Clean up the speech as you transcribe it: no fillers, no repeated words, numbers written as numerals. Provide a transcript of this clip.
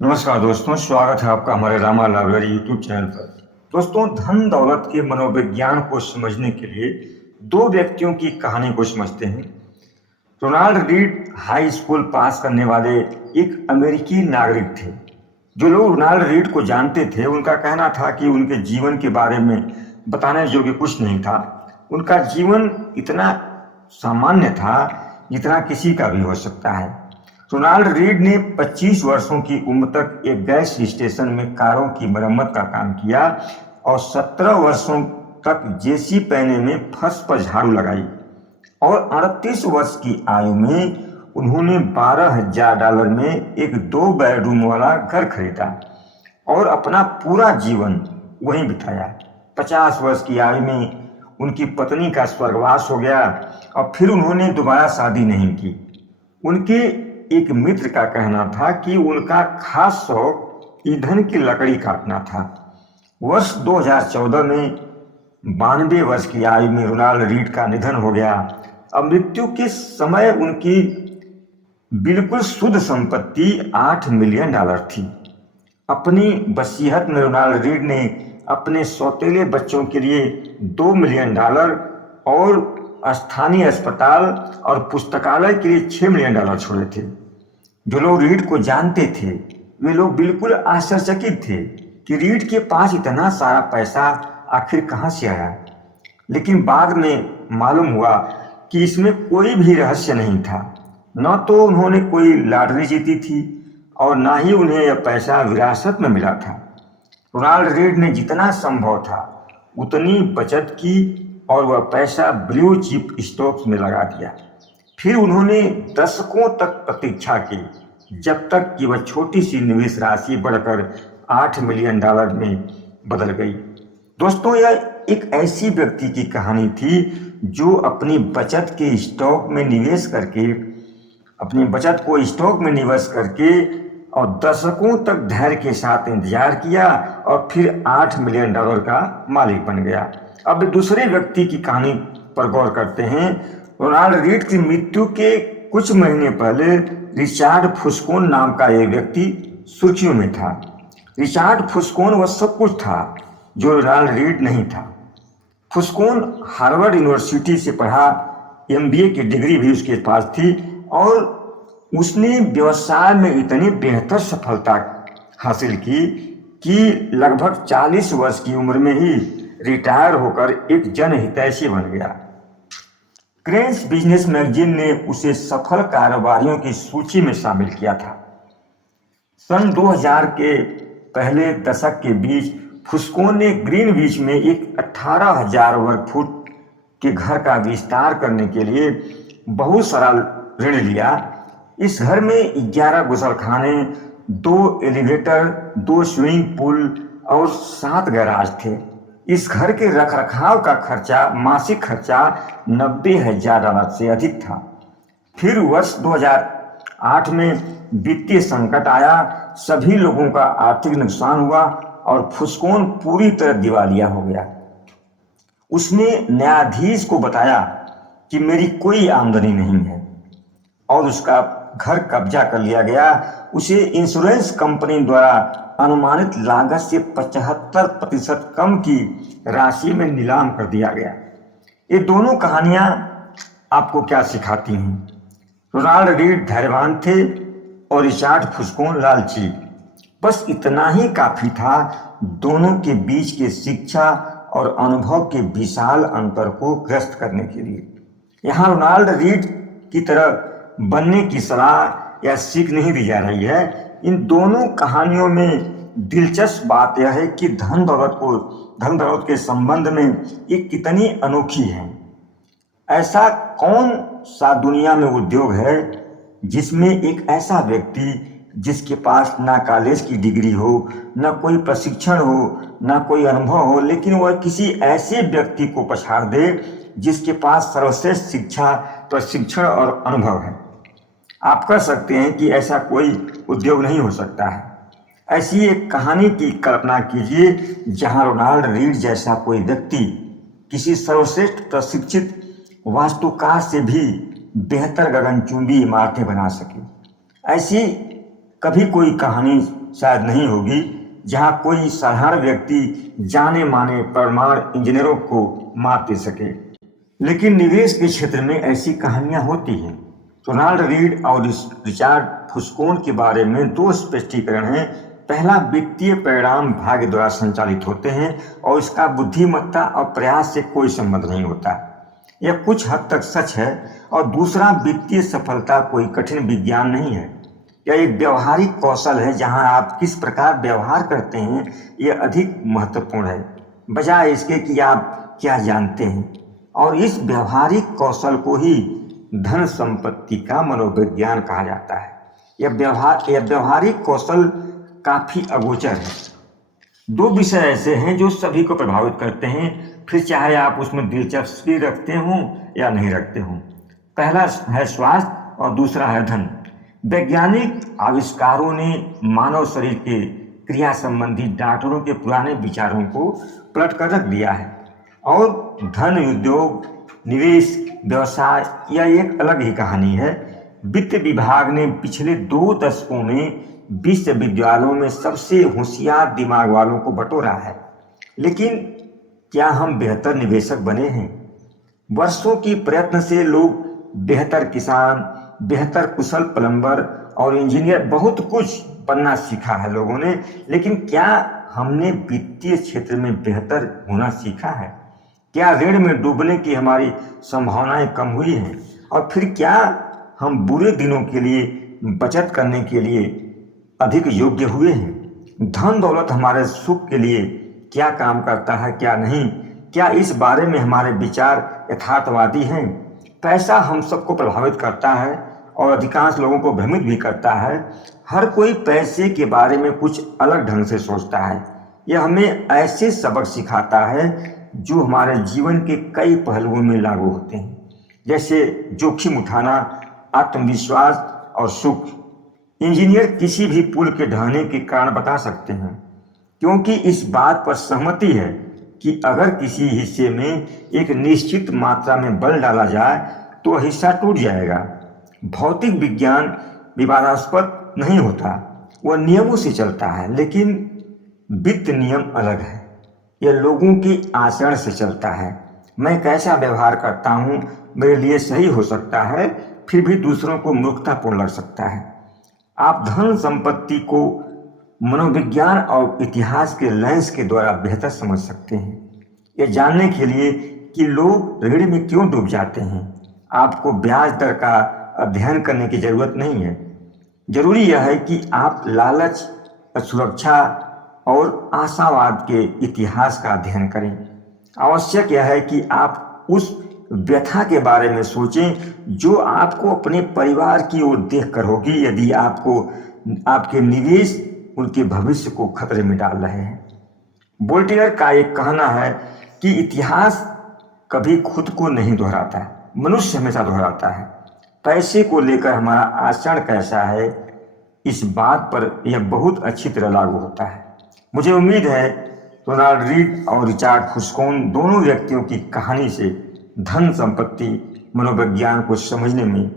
नमस्कार दोस्तों, स्वागत है आपका हमारे रामा लाइब्रेरी यूट्यूब चैनल पर। दोस्तों, धन दौलत के मनोविज्ञान को समझने के लिए दो व्यक्तियों की कहानी को समझते हैं। रोनाल्ड रीड हाई स्कूल पास करने वाले एक अमेरिकी नागरिक थे। जो लोग रोनाल्ड रीड को जानते थे उनका कहना था कि उनके जीवन के बारे में बताने योग्य कुछ नहीं था। उनका जीवन इतना सामान्य था जितना किसी का भी हो सकता है। रोनाल्ड रीड ने 25 वर्षों की उम्र तक एक गैस स्टेशन में कारों की मरम्मत का काम किया और 17 वर्षों तक जेसी पैने में फर्श पर झाड़ू लगाई और 38 वर्ष की आयु में उन्होंने $12,000 में एक 2 बेडरूम वाला घर खरीदा और अपना पूरा जीवन वहीं बिताया। 50 वर्ष की आयु में उनकी पत्नी का स्वर्गवास हो गया और फिर उन्होंने दोबारा शादी नहीं की। उनके एक मित्र का कहना था कि उनका खास शौक ईंधन की लकड़ी काटना था। वर्ष 2014 में 92 वर्ष की आयु में रोनाल्ड रीड का निधन हो गया। अब मृत्यु के समय उनकी बिल्कुल शुद्ध संपत्ति $8 मिलियन थी। अपनी वसीयत में रोनाल्ड रीड ने अपने सौतेले बच्चों के लिए $2 मिलियन और स्थानीय अस्पताल और पुस्तकालय के लिए $6 मिलियन छोड़े थे। जो लोग रीड को जानते थे वे लोग बिल्कुल आश्चर्यचकित थे कि रीड के पास इतना सारा पैसा आखिर कहाँ से आया। लेकिन बाद में मालूम हुआ कि इसमें कोई भी रहस्य नहीं था। न तो उन्होंने कोई लॉटरी जीती थी और ना ही उन्हें यह पैसा विरासत में मिला था। रोनाल्ड रीड ने जितना संभव था उतनी बचत की और वह पैसा ब्लू चिप स्टॉक्स में लगा दिया। फिर उन्होंने दशकों तक प्रतीक्षा की, जब तक कि वह छोटी सी निवेश राशि बढ़कर $8 मिलियन में बदल गई। दोस्तों, यह एक ऐसी व्यक्ति की कहानी थी जो अपनी बचत के स्टॉक में निवेश करके और दशकों तक धैर्य के साथ इंतजार किया और फिर $8 मिलियन का मालिक बन गया। अब दूसरे व्यक्ति की कहानी पर गौर करते हैं। रोनाल्ड रीड की मृत्यु के कुछ महीने पहले रिचार्ड फुस्कोन नाम का एक व्यक्ति सुर्खियों में था। रिचार्ड फुस्कोन वह सब कुछ था जो रोनाल्ड रीड नहीं था। फुस्कोन हार्वर्ड यूनिवर्सिटी से पढ़ा, MBA की डिग्री भी उसके पास थी और उसने व्यवसाय में इतनी बेहतर सफलता हासिल की कि लगभग 40 वर्ष की उम्र में ही रिटायर होकर एक जनहितैषी बन गया। क्रेन्स बिजनेस मैगजीन ने उसे सफल कारोबारियों की सूची में शामिल किया था। सन 2000 के पहले दशक के बीच फुस्कोन ने ग्रीनविच में एक 18,000 वर्ग फुट के घर का विस्तार करने के लिए बहुत सारा ऋण लिया। इस घर में 11 गुसलखाने, 2 एलिवेटर, 2 स्विमिंग पूल और 7 गैराज थे। इस घर के रखरखाव का मासिक खर्चा $90,000 से अधिक था। फिर वर्ष 2008 में वित्तीय संकट आया, सभी लोगों का आर्थिक नुकसान हुआ और फुस्कोन पूरी तरह दिवालिया हो गया। उसने न्यायाधीश को बताया कि मेरी कोई आमदनी नहीं है और उसका घर कब्जा कर लिया गया। उसे इंश्योरेंस कंपनी द्वारा अनुमानित लागत से 75% कम की राशि में नीलाम कर दिया गया। ये दोनों कहानियां आपको क्या सिखाती हैं? रोनाल्ड रीड धैर्यवान थे और रिचार्ड फुस्कोन लालची। बस इतना ही काफी था दोनों के बीच के शिक्षा और अनुभव के विशाल अंतर को ग्रस्त करने के लिए। यहाँ रोनाल्ड रीड की तरह बनने की सलाह या सीख नहीं दी जा रही है। इन दोनों कहानियों में दिलचस्प बात यह है कि धन दौलत के संबंध में ये कितनी अनोखी है। ऐसा कौन सा दुनिया में उद्योग है जिसमें एक ऐसा व्यक्ति जिसके पास ना कॉलेज की डिग्री हो, ना कोई प्रशिक्षण हो, ना कोई अनुभव हो, लेकिन वह किसी ऐसे व्यक्ति को पछाड़ दे जिसके पास सर्वश्रेष्ठ शिक्षा, प्रशिक्षण और अनुभव है। आप कह सकते हैं कि ऐसा कोई उद्योग नहीं हो सकता है। ऐसी एक कहानी की कल्पना कीजिए जहां रोनाल्ड रीड जैसा कोई व्यक्ति किसी सर्वश्रेष्ठ प्रशिक्षित वास्तुकार से भी बेहतर गगनचुंबी इमारतें बना सके। ऐसी कभी कोई कहानी शायद नहीं होगी जहां कोई साधारण व्यक्ति जाने माने परमाणु इंजीनियरों को मात दे सके। लेकिन निवेश के क्षेत्र में ऐसी कहानियां होती हैं। रोनाल्ड रीड और रिचार्ड फुस्कोन के बारे में दो स्पष्टीकरण हैं। पहला, वित्तीय परिणाम भाग्य द्वारा संचालित होते हैं और इसका बुद्धिमत्ता और प्रयास से कोई संबंध नहीं होता। यह कुछ हद तक सच है। और दूसरा, वित्तीय सफलता कोई कठिन विज्ञान नहीं है, यह एक व्यवहारिक कौशल है जहां आप किस प्रकार व्यवहार करते हैं यह अधिक महत्वपूर्ण है, बजाय इसके कि आप क्या जानते हैं। और इस व्यवहारिक कौशल को ही धन संपत्ति का मनोविज्ञान कहा जाता है। यह व्यवहारिक कौशल काफी अगोचर है। दो विषय ऐसे हैं जो सभी को प्रभावित करते हैं, फिर चाहे आप उसमें दिलचस्पी रखते हों या नहीं रखते हों। पहला है स्वास्थ्य और दूसरा है धन। वैज्ञानिक आविष्कारों ने मानव शरीर के क्रिया संबंधी डॉक्टरों के पुराने विचारों को पलट कर रख दिया है। और धन, उद्योग, निवेश, व्यवसाय यह एक अलग ही कहानी है। वित्त विभाग ने पिछले 2 दशकों में विश्वविद्यालयों में सबसे होशियार दिमाग वालों को बटोरा है। लेकिन क्या हम बेहतर निवेशक बने हैं? वर्षों की प्रयत्न से लोग बेहतर किसान, बेहतर कुशल प्लम्बर और इंजीनियर बहुत कुछ बनना सीखा है लोगों ने। लेकिन क्या हमने वित्तीय क्षेत्र में बेहतर होना सीखा है? क्या ऋण में डूबने की हमारी संभावनाएं कम हुई हैं? और फिर क्या हम बुरे दिनों के लिए बचत करने के लिए अधिक योग्य हुए हैं? धन दौलत हमारे सुख के लिए क्या काम करता है, क्या नहीं? क्या इस बारे में हमारे विचार यथार्थवादी हैं? पैसा हम सबको प्रभावित करता है और अधिकांश लोगों को भ्रमित भी करता है। हर कोई पैसे के बारे में कुछ अलग ढंग से सोचता है। यह हमें ऐसे सबक सिखाता है जो हमारे जीवन के कई पहलुओं में लागू होते हैं, जैसे जोखिम उठाना, आत्मविश्वास और सुख। इंजीनियर किसी भी पुल के ढहने के कारण बता सकते हैं, क्योंकि इस बात पर सहमति है कि अगर किसी हिस्से में एक निश्चित मात्रा में बल डाला जाए तो हिस्सा टूट जाएगा। भौतिक विज्ञान विवादास्पद नहीं होता, वह नियमों से चलता है। लेकिन वित्त नियम अलग है, यह लोगों के आचरण से चलता है। मैं कैसा व्यवहार करता हूँ मेरे लिए सही हो सकता है, फिर भी दूसरों को मूर्खतापूर्ण लग सकता है। आप धन संपत्ति को मनोविज्ञान और इतिहास के लेंस के द्वारा बेहतर समझ सकते हैं। यह जानने के लिए कि लोग ऋण में क्यों डूब जाते हैं, आपको ब्याज दर का अध्ययन करने की जरूरत नहीं है। जरूरी यह है कि आप लालच, सुरक्षा और आशावाद के इतिहास का अध्ययन करें। आवश्यक यह है कि आप उस व्यथा के बारे में सोचें जो आपको अपने परिवार की ओर देखकर होगी यदि आपके निवेश उनके भविष्य को खतरे में डाल रहे हैं। वोल्टेयर का एक कहना है कि इतिहास कभी खुद को नहीं दोहराता, मनुष्य हमेशा दोहराता है। पैसे को लेकर हमारा आचरण कैसा है, इस बात पर यह बहुत अच्छी तरह लागू होता है। मुझे उम्मीद है रोनाल्ड रीड और रिचार्ड फुस्कोन दोनों व्यक्तियों की कहानी से धन संपत्ति मनोविज्ञान को समझने में